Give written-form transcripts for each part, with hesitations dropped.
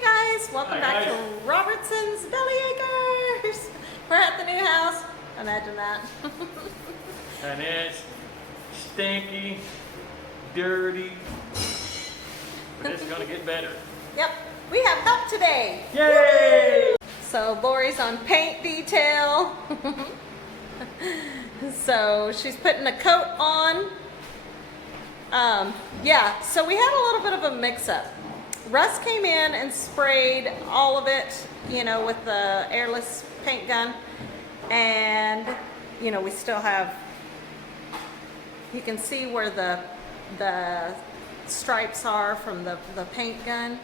Hey guys, welcome back to Robertson's Belly Acres. We're at the new house. Imagine that. And it's stinky, dirty, but it's gonna get better. Yep, we have help today. Yay! So Lori's on paint detail. So she's putting a coat on. Yeah, so we had a little bit of a mix-up. Russ came in and sprayed all of it, you know, with the airless paint gun. And, you know, we still have, you can see where the stripes are from the paint gun.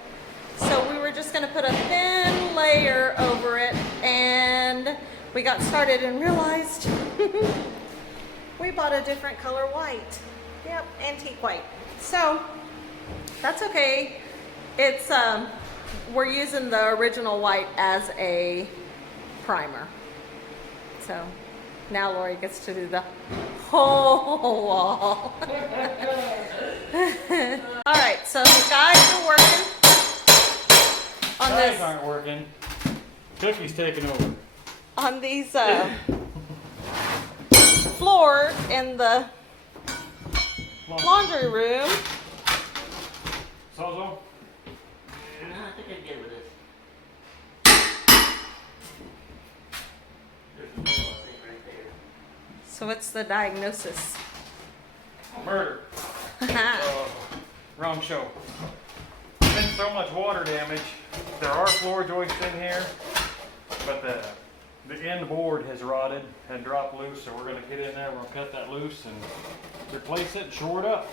So we were just gonna put a thin layer over it, and we got started and realized we bought a different color white. Yep, antique white. So that's okay. It's we're using the original white as a primer. So now Lori gets to do the whole wall. All right, so the guys are working on Guys aren't working. Cookie's taking over. On these floor in the laundry room. Sozo? I think I'm good with this. There's a nail, I think, right there. So what's the diagnosis? Murder. Wrong show. There's been so much water damage. There are floor joists in here, but the end board has rotted and dropped loose, so we're going to get in there, we're going to cut that loose and replace it and shore it up.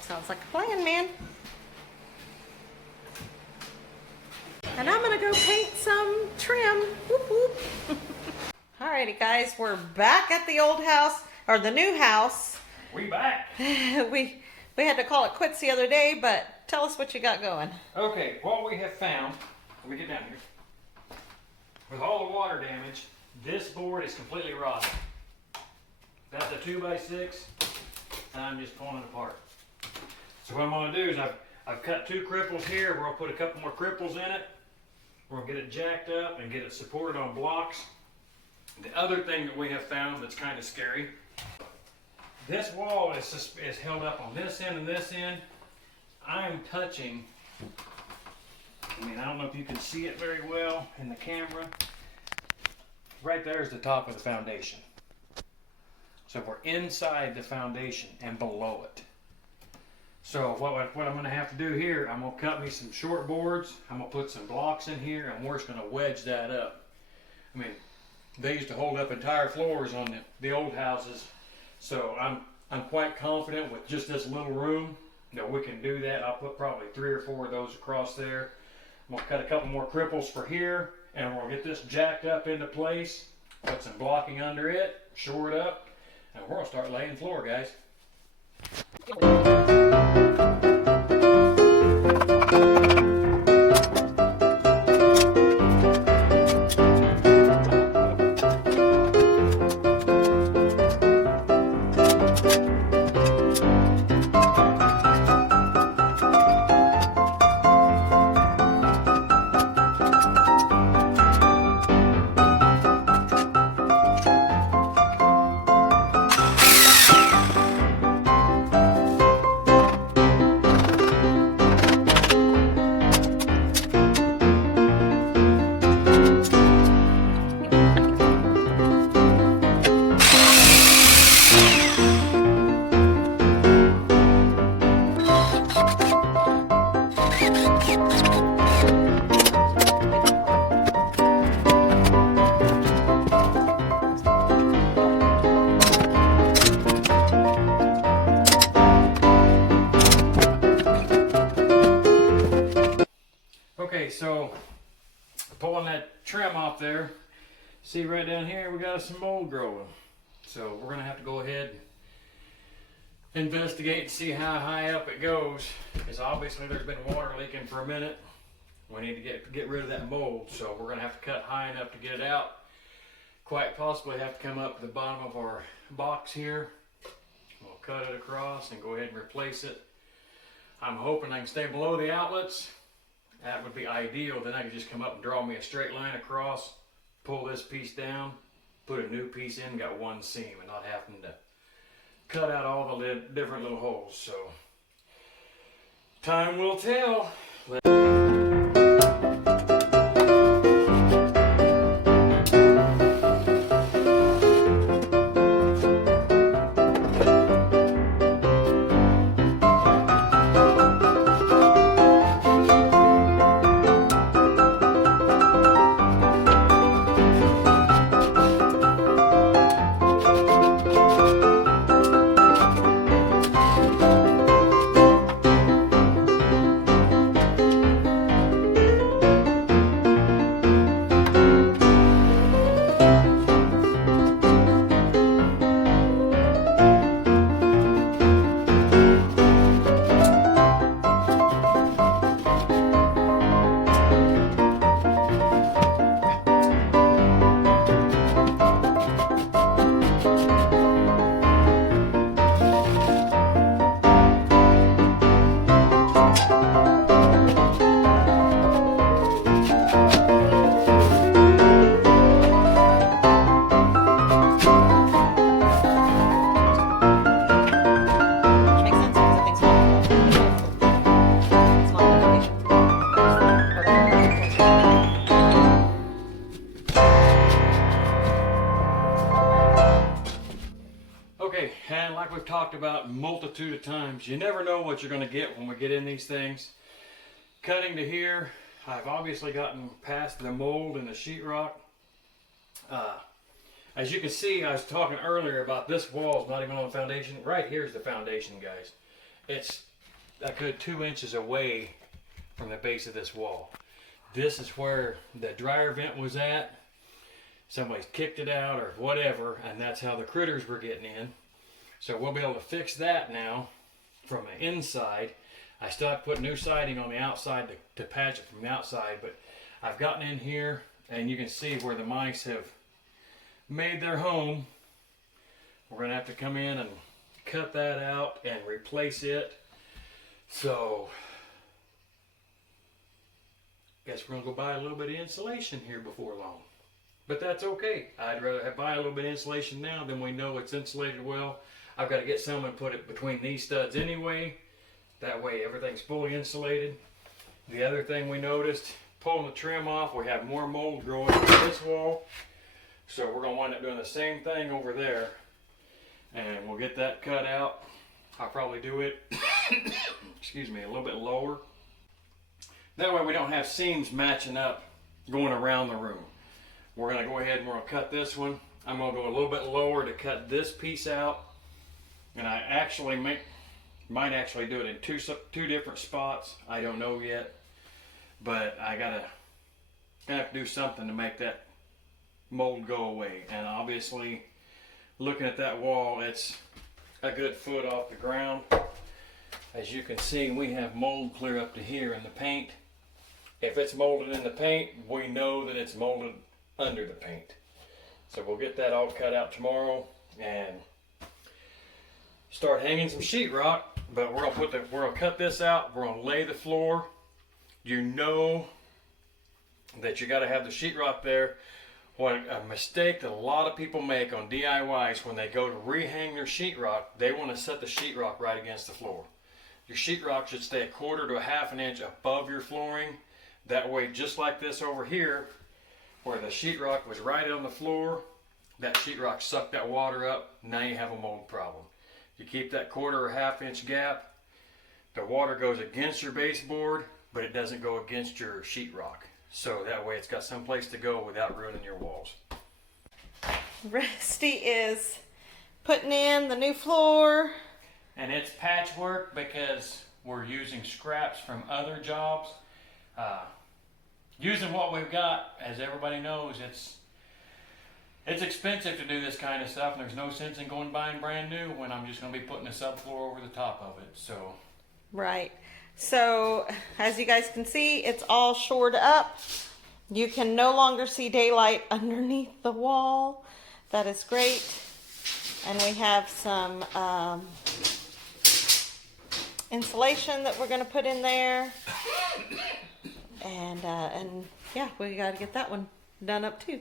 Sounds like a plan, man. And I'm gonna go paint some trim. Whoop whoop. Alrighty guys, we're back at the old house, or the new house. We back. we had to call it quits the other day, but tell us what you got going. Okay, what we have found, let me get down here. With all the water damage, this board is completely rotten. That's a 2x6, and I'm just pulling it apart. So what I'm going to do is I've cut two cripples here. We're going to put a couple more cripples in it. We're going to get it jacked up and get it supported on blocks. The other thing that we have found that's kind of scary, this wall is held up on this end and this end. I'm touching, I mean, I don't know if you can see it very well in the camera. Right there is the top of the foundation. So we're inside the foundation and below it. So what I'm going to have to do here, I'm going to cut me some short boards. I'm going to put some blocks in here, and we're just going to wedge that up. I mean, they used to hold up entire floors on the old houses. So I'm quite confident with just this little room that we can do that. I'll put probably 3 or 4 of those across there. I'm going to cut a couple more cripples for here, and we're going to get this jacked up into place, put some blocking under it, shore it up, and we're going to start laying floor, guys. Okay, so pulling that trim off there, see right down here we got some mold growing. So we're going to have to go ahead and investigate and see how high up it goes, because obviously there's been water leaking for a minute. We need to get rid of that mold, so we're going to have to cut high enough to get it out. Quite possibly have to come up to the bottom of our box here. We'll cut it across and go ahead and replace it. I'm hoping I can stay below the outlets. that would be ideal. Then I could just come up and draw me a straight line across, pull this piece down, put a new piece in, got one seam, and not having to cut out all the different little holes. So time will tell. Okay, and like we've talked about a multitude of times, you never know what you're going to get when we get in these things. Cutting to here, I've obviously gotten past the mold and the sheetrock. As you can see, I was talking earlier about this wall is not even on the foundation. Right here's the foundation, guys. It's a good 2 inches away from the base of this wall. This is where the dryer vent was at. Somebody's kicked it out or whatever, and that's how the critters were getting in. So we'll be able to fix that now from the inside. I still have to put new siding on the outside to patch it from the outside, but I've gotten in here and you can see where the mice have made their home. We're going to have to come in and cut that out and replace it. So guess we're going to go buy a little bit of insulation here before long. But that's okay. I'd rather buy a little bit of insulation now than we know it's insulated well. I've got to get some and put it between these studs anyway. That way everything's fully insulated. The other thing we noticed, pulling the trim off, we have more mold growing on this wall. So we're going to wind up doing the same thing over there. And we'll get that cut out. I'll probably do it, excuse me, a little bit lower. That way we don't have seams matching up going around the room. We're going to go ahead and we're going to cut this one. I'm going to go a little bit lower to cut this piece out. And I actually might actually do it in two different spots. I don't know yet. But I gonna have to do something to make that mold go away. And obviously, looking at that wall, it's a good foot off the ground. As you can see, we have mold clear up to here in the paint. If it's molded in the paint, we know that it's molded under the paint. So we'll get that all cut out tomorrow and start hanging some sheetrock. But we're gonna cut this out. We're gonna lay the floor. You know that you got to have the sheetrock there. What a mistake that a lot of people make on DIYs when they go to rehang their sheetrock, they want to set the sheetrock right against the floor. Your sheetrock should stay 1/4 to 1/2 inch above your flooring. That way, just like this over here, where the sheetrock was right on the floor, that sheetrock sucked that water up. Now you have a mold problem. You keep that 1/4 or 1/2 inch gap. The water goes against your baseboard, but it doesn't go against your sheetrock. So that way it's got some place to go without ruining your walls. Rusty is putting in the new floor. And it's patchwork because we're using scraps from other jobs. Using what we've got, as everybody knows, it's expensive to do this kind of stuff, and there's no sense in going buying brand new when I'm just going to be putting a subfloor over the top of it. So Right. So as you guys can see, it's all shored up. You can no longer see daylight underneath the wall. That is great. And we have some insulation that we're going to put in there. And yeah, we got to get that one done up too.